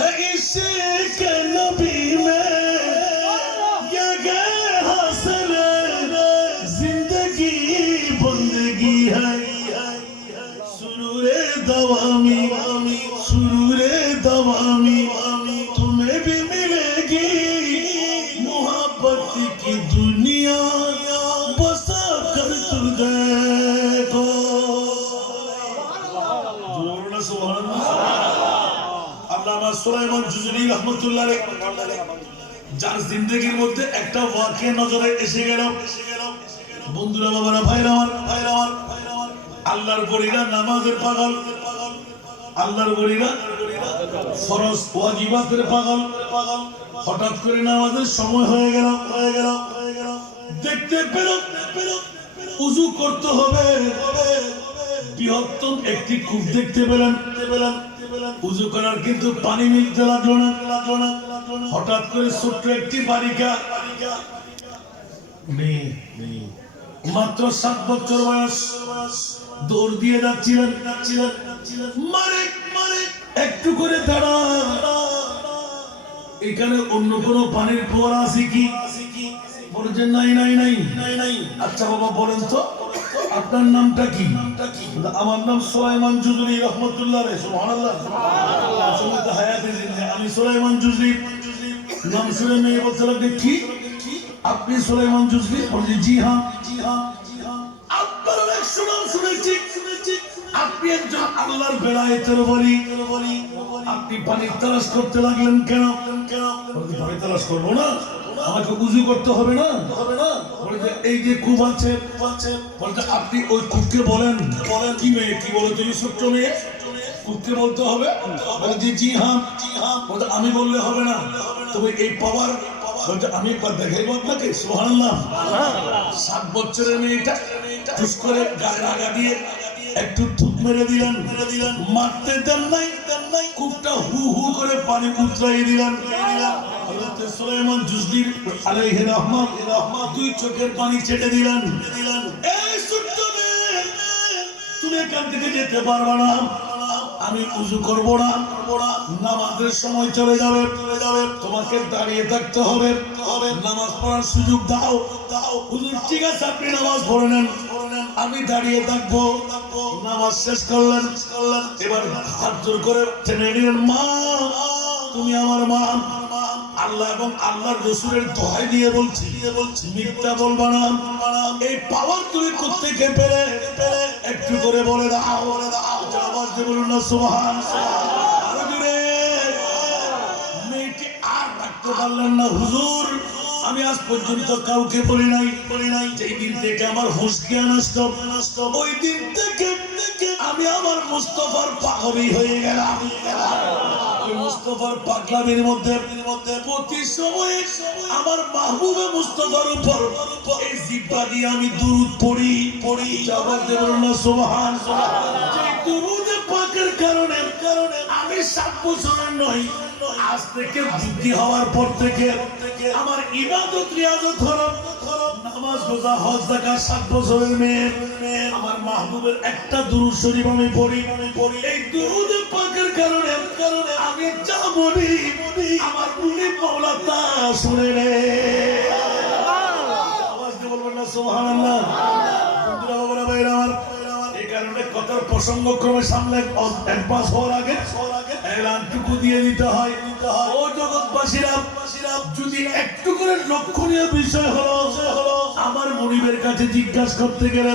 है इश्क़ नबी में ये गए हासिल जिंदगी बंदगी है सुरूरे दवामी सुरूरे दवामी तुम्हें भी मिलेगी मोहब्बत की दुनिया बसा कर तुम देखो আল্লামা সুলাইমান জুজুরি রাহমাতুল্লাহ আলাইহি যার জিন্দেগীর মধ্যে একটা ওয়াকিয়া নজরে এসে গেল বন্ধুরা বাবারা ভাইরা আমার আল্লাহর ওলিরা নামাজের পাগল আল্লাহর ওলিরা ফরজ ওয়াজিবাতের পাগল হঠাৎ করে নামাজের সময় হয়ে গেল দেখতে পেল উযু করতে হবে বৃহত্তম একটি কূপ দেখতে পেলেন উযু করার কিন্তু পানি মিলতে লাগলো না হঠাৎ করে ছোট্ট একটি বালিকা মাত্র 7 বছর বয়স দৌড় দিয়ে যাচ্ছিলেন মারে একটু করে দাঁড়া এখানে অন্য কোনো পানির ফোয়ারা আছে কি বলেছেন নাই আচ্ছা বাবা বলেন তো আপনার নামটা কি আমার নাম সুলাইমান জুজুরি রাহমাতুল্লাহ আলাইহি সুবহানাল্লাহ সুন্নাত হায়াতে জিন্দা আমি সুলাইমান জুজুরি নাম শুনে মেয়ে বলতে লাগলে কি আপনি সুলাইমান জুজুরি বলেন জি হ্যাঁ আপনার অনেক সুনাম শুনেছি আপনি একজন আল্লাহর বেলায়েতের ওলি আপনি পানি তালাশ করতে লাগলেন কেন পানি তালাশ করবো না আমাকে উযু করতে হবে না বলে এই যে কূপ আছে বলতে আপনি ওই কূপকে বলেন কি মেয়ে কি বলে তুমি ছোট্ট মেয়ে কূপকে বলতে হবে বলে জি হ্যাঁ বলতে আমি বললে হবে না তুমি এই পাওয়ার বলতে আমি একবার দেখাইবো আপনাকে সুবহানাল্লাহ 7 বছরের মেয়েটা টুস করে গায়ে লাগা দিয়ে একটু থুপ মেরে দিলেন মারতে দেন নাই কূপটা হু করে পানি উতরাই দিলেন হযরত সুলাইমান জুজুরি আলাইহি রাহমাত দুই চোখের পানি ছেড়ে দিলেন এই ছোট্ট মেয়ে তুমি এখান থেকে যেতে পারবে না আমি উযু করব না নামাজের সময় চলে যাবে তোমাকে দাঁড়িয়ে থাকতে হবে নামাজ পড়ার সুযোগ দাও হুজুর ঠিক আছে আপনি নামাজ পড়ে নেন আমি দাঁড়িয়ে থাকবো নামাজ শেষ করলেন এবার হাত জোর করে টেনে নিলেন মা তুমি আমার মা আল্লাহ এবং আল্লাহর রাসূলের দোহাই দিয়ে বলছি মিথ্যা বলবা না এই পাওয়ার তুমি কোত্থেকে পেলে একটু করে বলে দাও আওয়াজ দিয়ে বলুন না সুবহানাল্লাহ আরো জোরে মেয়েটি আর রাখতে পারলেন না হুজুর আমি আজ পর্যন্ত কাউকে বলি নাই যেই দিন থেকে আমার হুঁশ জ্ঞান আসতো ওই দিন থেকে আমি আমার মুস্তাফার পাগলি হয়ে গেলাম ওই মুস্তাফার পাগলামির মধ্যে প্রতি সময়ে আমার মাহবুবে মুস্তাফার উপর এই জিহ্বা দিয়ে আমি দুরূদ পড়ি জবাব দেব না সুবহানাল্লাহ এই দুরূদ পাকের কারণে আমি 7 বছরের নই আজ থেকে বুদ্ধি হওয়ার পর থেকে আমার ইবাদত রিয়াজত হলো নামাজ রোজা হজ যাকাত 7 বছরের মেয়ে আমার মাহবুবের একটা দুরূদ শরীফ আমি পড়ি এই দুরূদ পাকের কারণে আমি যা বলি আমার মুনি মাওলা তা শুনে রে আওয়াজ দিয়ে বলবেন না সুবহানাল্লাহ বন্ধুরা বাবারা ভাইরা আমার এই কারণে কথার প্রসঙ্গ ক্রমে সামনে অ্যাডভান্স হওয়ার আগে এলানটুকু দিয়ে দিতে হয় ও জগৎবাসীরা যদি একটু করে লক্ষণীয় বিষয় হলো আমার মুনিবের কাছে জিজ্ঞাসা করতে গেলে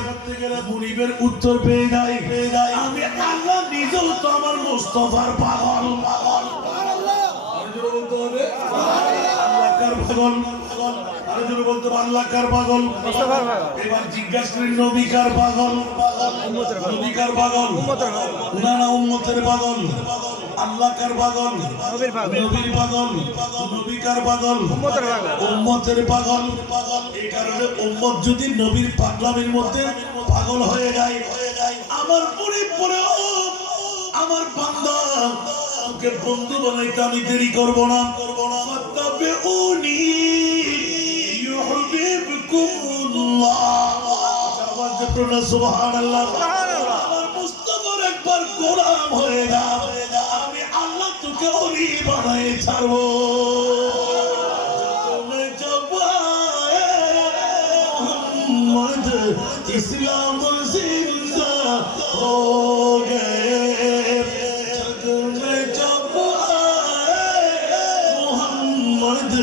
মুনিবের উত্তর পেয়ে যায় আমি আল্লাহ নিজেও তো আমার মুস্তাফার পাগল বলতে হবে আল্লাহর পাগল আরো জোরে বলতে হবে আল্লাহর পাগল এবার জিজ্ঞাসা করি নবীকার পাগল নবীকার পাগল না উম্মতের পাগল আল্লাহর পাগল নবীর পাগল নবীকার পাগল উম্মতের পাগল এই কারণে উম্মত যদি নবীর পাগলামির মধ্যে পাগল হয়ে যায় আমার মুরিদ পরে আমার বান্দা তোকে বন্ধু বানাইতে আমি দেরি করব না ফাত্তাবিউনি ইউহিব্বুকুমুল্লাহ আওয়াজ দিয়ে না সুবহানাল্লাহ আমার মুস্তাফার একবার গোলাম হয়ে যা আমি আল্লাহ তোমাকে অলি বানায় ছাড়বো। मोहम्मद इस्लाम जिंदा हो गए, जग में जब आए मोहम्मद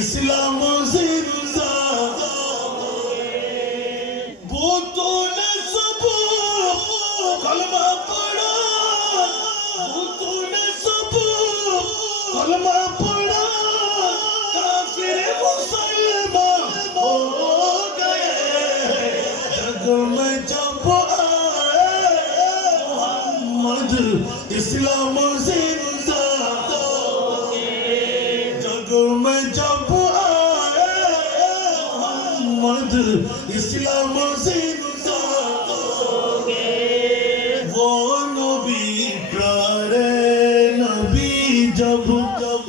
इस्लाम जिंदा हो गए। भूतों ने सब कलमा पढ़ा, भूतों ने सब कलमा पढ़ा, काफिर मुसलमान हो में जब आए मोहम्मद इस्लाम जिंदा हो गए, जग में जब आए मोहम्मद इस्लाम जिंदा हो गए। वो नबी प्यारे नबी जब जब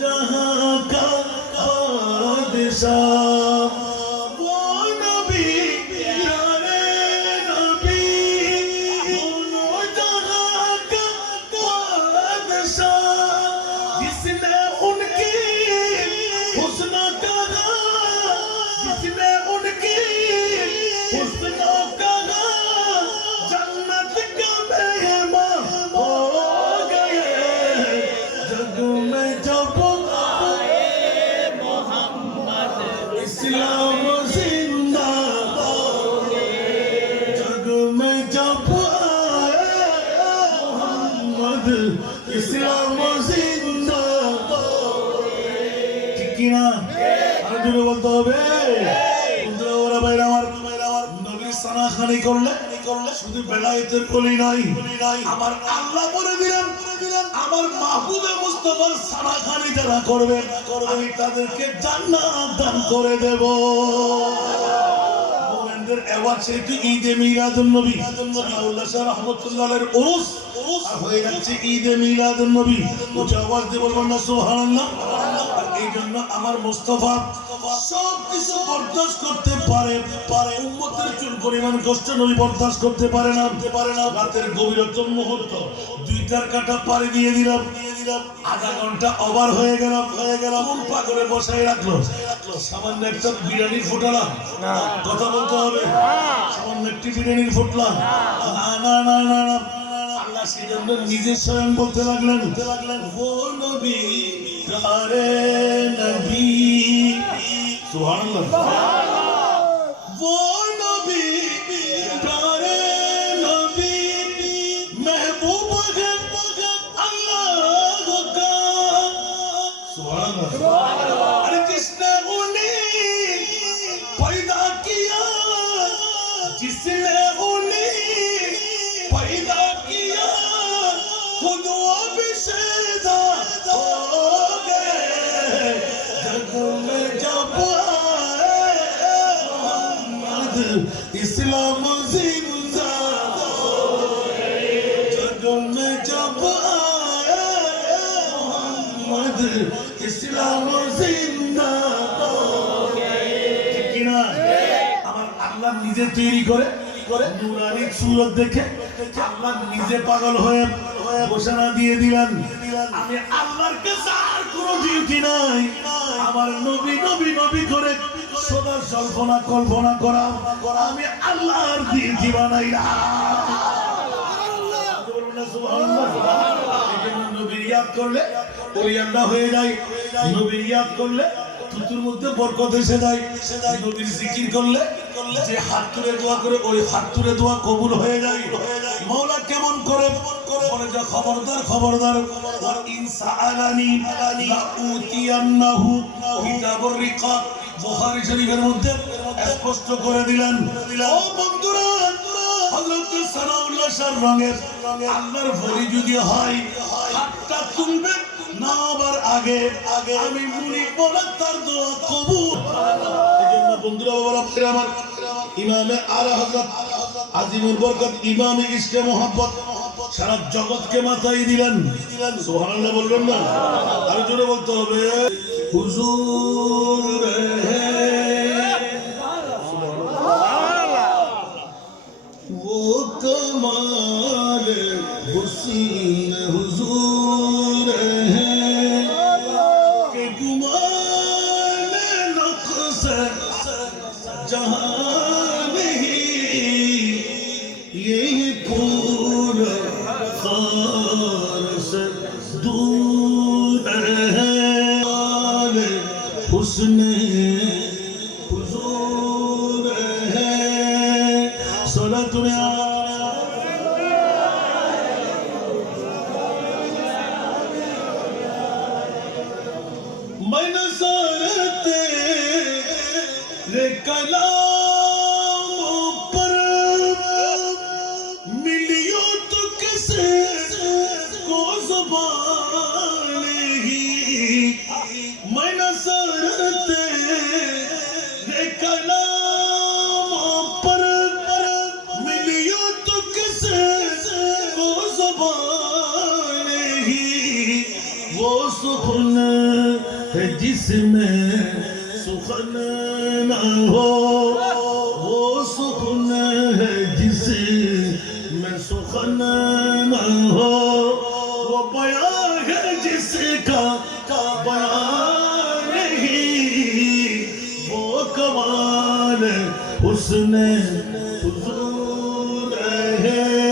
जहां का बादशाह, इस्लाम जिंदा ठीक की ना আর জোরে বলতে হবে। বন্ধুরা ওরা বাইরে আমার নবীর সানাখানি করলে শুধু বেলায়েতের কলি নাই, আমার আল্লাহ বলে দিলেন আমার মাহবুবে মুস্তাফার সানাখানি যারা করবে আমি তাদেরকে জান্নাত দান করে দেব। মোমেনদের এবার সেটি ঈদে মিলাদুন নবী সাল্লাল্লাহু আলাইহি রাহমাতুল্লাহের উরুস হয়ে যাচ্ছে ঈদে মিলাদুন নবী। উচ্চ আওয়াজ দিয়ে বলবেন না সুবহানাল্লাহ। এই জন্য আমার মুস্তাফা সব কিছু বরদাস্ত করতে পারে, উম্মতের চুল পরিমাণ কষ্ট নবী বরদাস্ত করতে পারে না। রাতের গভীরতম মুহূর্ত দুইটার কাটা পাড়ি দিয়ে দিলাম, আধা ঘন্টা ওভার হয়ে গেল কোন পাগলে বসাই রাখলো। সামান্য একটা বিরিয়ানির ফুটালাম, কথা বলতে হবে, সামান্য একটি বিরিয়ানির ফুটলাম না না না না। আল্লাহ সেজন্য নিজে স্বয়ং বলতে লাগলেন ও নবী প্যারে নবী সুবহানাল্লাহ, वो नबी प्यारे नबी महबूब है अल्लाह का सुबहानल्लाह। अरे जिसने उन्हें पैदा किया, जिसने उन्हें पैदा किया खुद वो भी शैदा हो गए, जग में जब इस्लाम जिंदा हो गए, जग में जब आए मोहम्मद इस्लाम जिंदा हो गए। ঠিক কি না? আমার আল্লাহ নিজে তৈরি করে নূরানি সুরত দেখে আল্লাহ নিজে পাগল হয়ে ঘোষণা দিয়ে দিলেন আমি আল্লাহর কাছে আর কোনো ডিউটি নাই। আমার নবী নবী নবী করে সদা কল্পনা করা আমি আল্লাহর ডিউটি বানাই না। নবীর ইয়াদ করলে ওলি আল্লাহ হয়ে যায়, নবীর ইয়াদ করলে তুতুর মধ্যে বরকত এসে যায়, নবীর জিকির করলে যে হাত তুলে দোয়া করে ওই হাত তুলে দোয়া কবুল হয়ে যায়। মওলা কেমন করে বলে যে খবরদার ওয়া ইন সাআলানি লা উতিয়ান্নাহু কিতাবুর রিকাব, বুখারী শরীফের মধ্যে স্পষ্ট করে দিলেন। ও বন্ধুরা, হযরত সানাউল্লাহ শাহ রঙের আল্লাহর ওলি যদি হয় হাতটা তুলবে না আবার আগে আমি মুনি বলে তার দোয়া কবুল। এজন্য বন্ধুরা বাবারা আমার ইমামে আলা হযরত আজিমুল বরকত ইমামে ইশকে মোহাব্বত সারা জগৎকে মাথায় দিলেন। সুবহানাল্লাহ বলবেন না? আরো জোরে বলতে হবে হুজুর রে वो कमाल हुस्न हुजूर मैं नज़र तेरे कलाम पर मिलियो तो किसे को ज़ुबान ही मैं नज़र तेरे कलाम पर मिलियो तो किसे को ज़ुबान ही वो सुखन है जिसमें सुखन न हो वो सुखन है जिसमें सुखन न हो वो बयां है जिसका बयान नहीं वो कमाल हुस्न हुजूर है